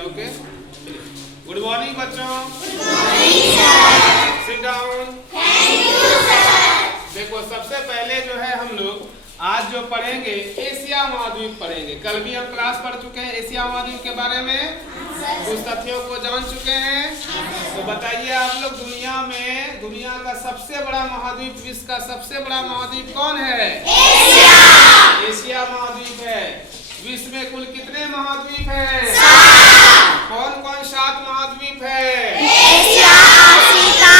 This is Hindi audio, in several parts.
ओके, गुड मॉर्निंग बच्चों। Sit down. देखो, सबसे पहले जो है हम लोग आज जो पढ़ेंगे एशिया महाद्वीप पढ़ेंगे। कल भी हम क्लास पढ़ चुके हैं एशिया महाद्वीप के बारे में, कुछ तथ्यों को जान चुके हैं। तो बताइए आप लोग, दुनिया का सबसे बड़ा महाद्वीप, विश्व का सबसे बड़ा महाद्वीप कौन है? एशिया महाद्वीप है। विश्व में कुल कितने महाद्वीप हैं? कौन कौन 7 महाद्वीप है? एशिया, अफ्रीका,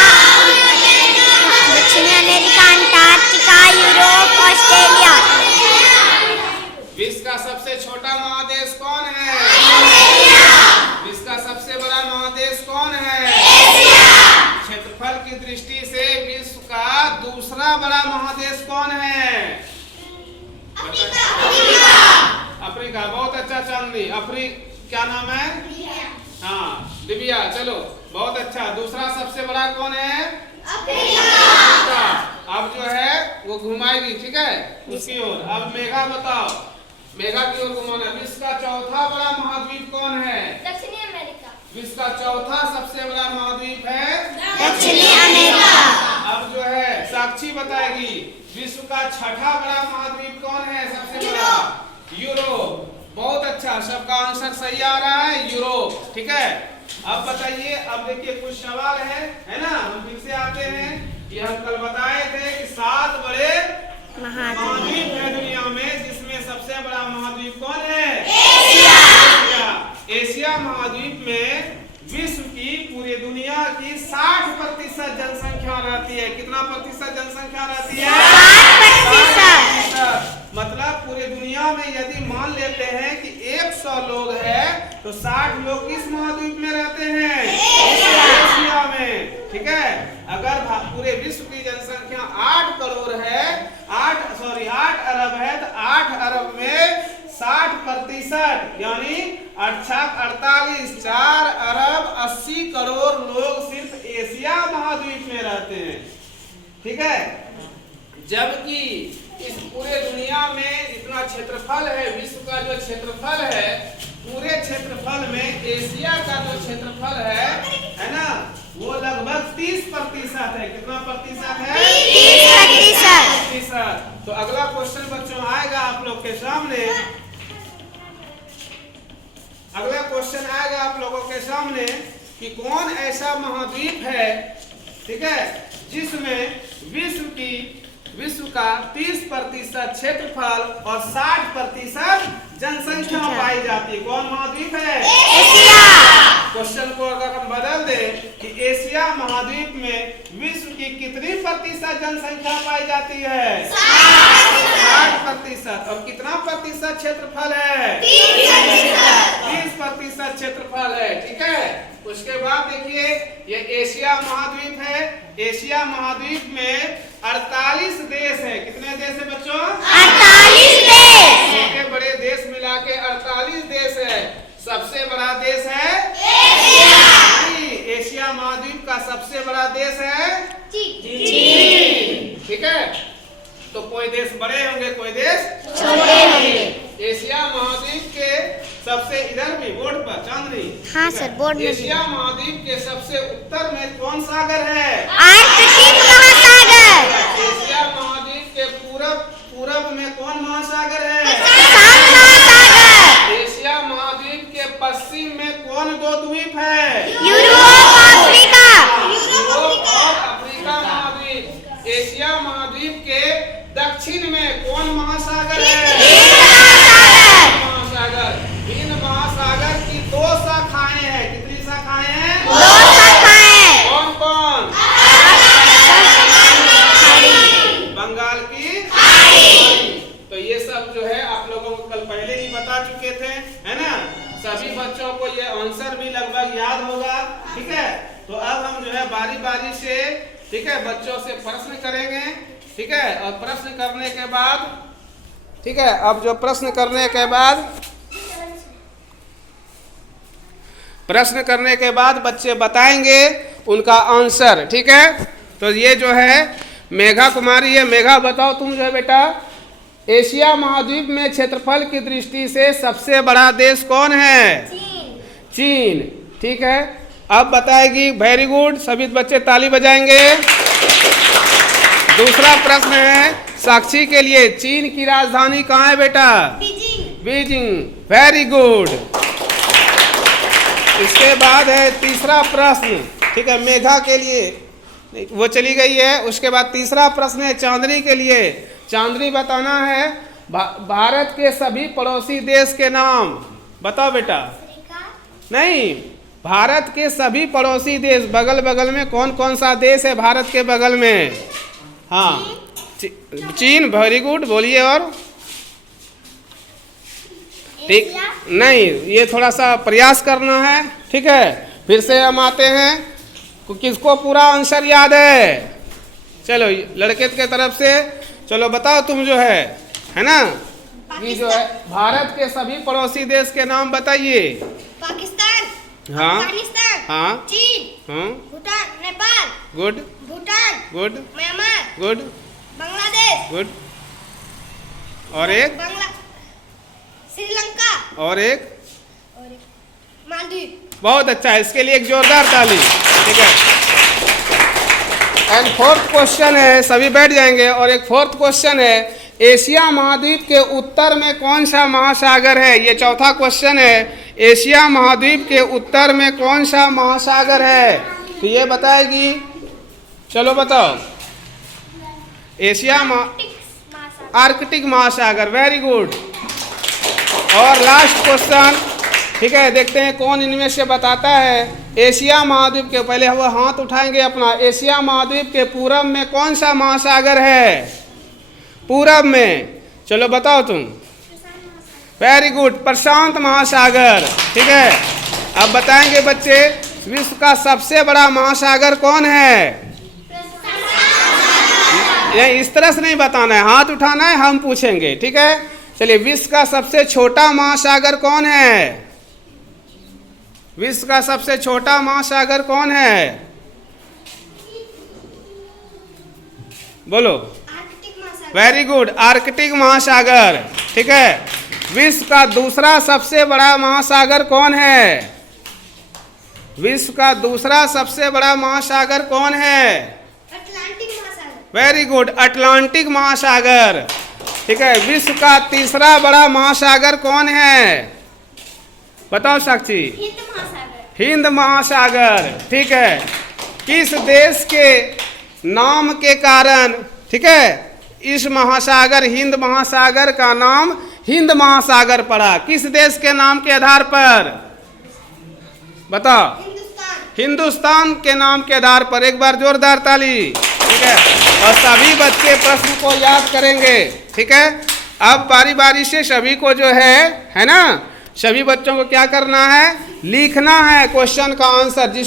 दक्षिण अमेरिका, अंटार्कटिका, यूरोप, ऑस्ट्रेलिया। विश्व का सबसे छोटा महादेश कौन है? विश्व का सबसे बड़ा महादेश कौन है? क्षेत्रफल की दृष्टि से विश्व का दूसरा बड़ा महादेश कौन है? अफ्रीका। बहुत अच्छा चांदनी। क्या नाम है? हाँ, लिबिया। चलो, बहुत अच्छा। दूसरा सबसे बड़ा कौन है? अफ्रीका। अब जो है वो घुमाएगी, ठीक है, उसकी ओर। अब मेघा बताओ, मेघा की ओर घुमाना। विश्व का चौथा बड़ा महाद्वीप कौन है? दक्षिणी अमेरिका। विश्व का चौथा सबसे बड़ा महाद्वीप है दक्षिणी अमेरिका। अब जो है साक्षी बताएगी, विश्व का छठा बड़ा महाद्वीप कौन है? सबसे बड़ा यूरोप। बहुत अच्छा, सबका आंसर सही आ रहा है, यूरोप। ठीक है, अब बताइए। अब देखिए, कुछ सवाल है ना। हम फिर से आते हैं कि हम कल बताए थे कि 7 बड़े महाद्वीप है दुनिया में, जिसमें सबसे बड़ा महाद्वीप कौन है? एशिया। एशिया महाद्वीप में विश्व की, पूरी दुनिया की 60% जनसंख्या रहती है। कितना प्रतिशत जनसंख्या रहती है? 60%। मतलब पूरे दुनिया में यदि मान लेते हैं कि 100 लोग हैं, तो 60 लोग किस महाद्वीप में रहते हैं? एशिया में। ठीक है, अगर पूरे विश्व की जनसंख्या 8 करोड़ है, 8 अरब है, तो 8 अरब में 60% यानी 48, 4 अरब 80 करोड़ लोग सिर्फ एशिया महाद्वीप में रहते हैं। ठीक है, जबकि इस पूरे दुनिया में जितना क्षेत्रफल है, विश्व का जो क्षेत्रफल है, पूरे क्षेत्रफल में एशिया का जो क्षेत्रफल है ना, वो लगभग 30% है। कितना प्रतिशत है? 30%। तो अगला क्वेश्चन बच्चों आएगा आप लोग के सामने। अगला क्वेश्चन आएगा आप लोगों के सामने कि कौन ऐसा महाद्वीप है, ठीक है, जिसमें विश्व का 30% क्षेत्रफल और 60% जनसंख्या पाई जाती है। कौन महाद्वीप है? एशिया। क्वेश्चन को अगर हम बदल दें कि एशिया महाद्वीप में विश्व की कितनी प्रतिशत जनसंख्या पाई जाती है? 60%। और कितना प्रतिशत क्षेत्रफल है? 30% क्षेत्रफल है। ठीक है, उसके बाद देखिए, ये एशिया महाद्वीप है। एशिया महाद्वीप में 48 देश है। कितने देश है बच्चों? 48 देश। छोटे बड़े देश मिला के 48 देश है। सबसे बड़ा देश है एशिया। एशिया महाद्वीप का सबसे बड़ा देश है चीन। ठीक है, तो कोई देश बड़े होंगे, कोई देश छोटे होंगे। एशिया महाद्वीप के सबसे, इधर भी बोर्ड पर चांदनी। हाँ सर, बोर्ड में। एशिया महाद्वीप के सबसे उत्तर में कौन सागर है? आर्कटिक महासागर। एशिया महाद्वीप के पूरब में कौन महासागर है? प्रशांत महासागर। एशिया महाद्वीप के पश्चिम में कौन 2 द्वीप है? यूरोप और अफ्रीका। यूरोप और अफ्रीका महाद्वीप। एशिया महाद्वीप के दक्षिण में कौन महासागर है? महासागर। हिंद महासागर की 2 शाखाएं हैं। कितनी शाखाएं हैं? 2 शाखाएं। कौन कौन? बंगाल की खाड़ी। तो ये सब जो है आप लोगों को कल पहले ही बता चुके थे, है ना। सभी बच्चों को ये आंसर भी लगभग याद होगा। ठीक है, तो अब हम जो है बारी बारी से, ठीक है, बच्चों से प्रश्न करेंगे। ठीक है, और प्रश्न करने के बाद, ठीक है, अब जो प्रश्न करने के बाद बच्चे बताएंगे उनका आंसर। ठीक है, तो ये जो है मेघा कुमारी है। मेघा बताओ, तुम जो है बेटा एशिया महाद्वीप में क्षेत्रफल की दृष्टि से सबसे बड़ा देश कौन है? चीन। ठीक है, अब बताएगी। वेरी गुड, सभी बच्चे ताली बजाएंगे। दूसरा प्रश्न है साक्षी के लिए, चीन की राजधानी कहाँ है बेटा? बीजिंग। Very good. इसके बाद है तीसरा प्रश्न, ठीक है, मेघा के लिए, वो चली गई है। उसके बाद तीसरा प्रश्न है चांदनी के लिए। चांदनी बताना है भारत के सभी पड़ोसी देश के नाम। बताओ बेटा। नहीं, भारत के सभी पड़ोसी देश, बगल बगल में कौन कौन सा देश है भारत के बगल में? हाँ, चीन। वेरी गुड, बोलिए। और ठीक, नहीं, ये थोड़ा सा प्रयास करना है। ठीक है, फिर से हम आते हैं। किसको पूरा आंसर याद है? चलो लड़के के तरफ से, चलो बताओ तुम जो है ना, ये जो है भारत के सभी पड़ोसी देश के नाम बताइए। पाकिस्तान, हाँ, अफगानिस्तान, हाँ, चीन, हाँ, Bhutan, Nepal, good, Bhutan, good, Myanmar, good, Bangladesh, good. और एक, श्रीलंका, और एक, मालदीव। बहुत अच्छा है, इसके लिए एक जोरदार ताली। ठीक है, एंड फोर्थ क्वेश्चन है, सभी बैठ जाएंगे। और एक फोर्थ क्वेश्चन है, एशिया महाद्वीप के उत्तर में कौन सा महासागर है? ये चौथा क्वेश्चन है, एशिया महाद्वीप के उत्तर में कौन सा महासागर है? तो ये बताएगी। चलो बताओ। एशिया आर्कटिक महासागर। Very good. और लास्ट क्वेश्चन, ठीक है, देखते हैं कौन इनमें से बताता है। एशिया महाद्वीप के, पहले वो हाथ उठाएंगे अपना, एशिया महाद्वीप के पूरब में कौन सा महासागर है? पूरब में। चलो बताओ तुम। वेरी गुड, प्रशांत महासागर। ठीक है, अब बताएंगे बच्चे, विश्व का सबसे बड़ा महासागर कौन है? ये इस तरह से नहीं बताना है, हाथ उठाना है, हम पूछेंगे। ठीक है, चलिए, विश्व का सबसे छोटा महासागर कौन है? विश्व का सबसे छोटा महासागर कौन है? बोलो। वेरी गुड, आर्कटिक महासागर। ठीक है, विश्व का दूसरा सबसे बड़ा महासागर कौन है? विश्व का दूसरा सबसे बड़ा महासागर कौन है? अटलांटिक महासागर। वेरी गुड, अटलांटिक महासागर। ठीक है, विश्व का तीसरा बड़ा महासागर कौन है? बताओ साक्षी। हिंद महासागर। हिंद महासागर। ठीक है, किस देश के नाम के कारण, ठीक है, इस महासागर, हिंद महासागर का नाम हिंद महासागर पड़ा? किस देश के नाम के आधार पर? बताओ। हिंदुस्तान के नाम के आधार पर। एक बार जोरदार ताली। ठीक है, और सभी बच्चे प्रश्न को याद करेंगे। ठीक है, अब बारी बारी से सभी को जो है ना, सभी बच्चों को क्या करना है? लिखना है क्वेश्चन का आंसर।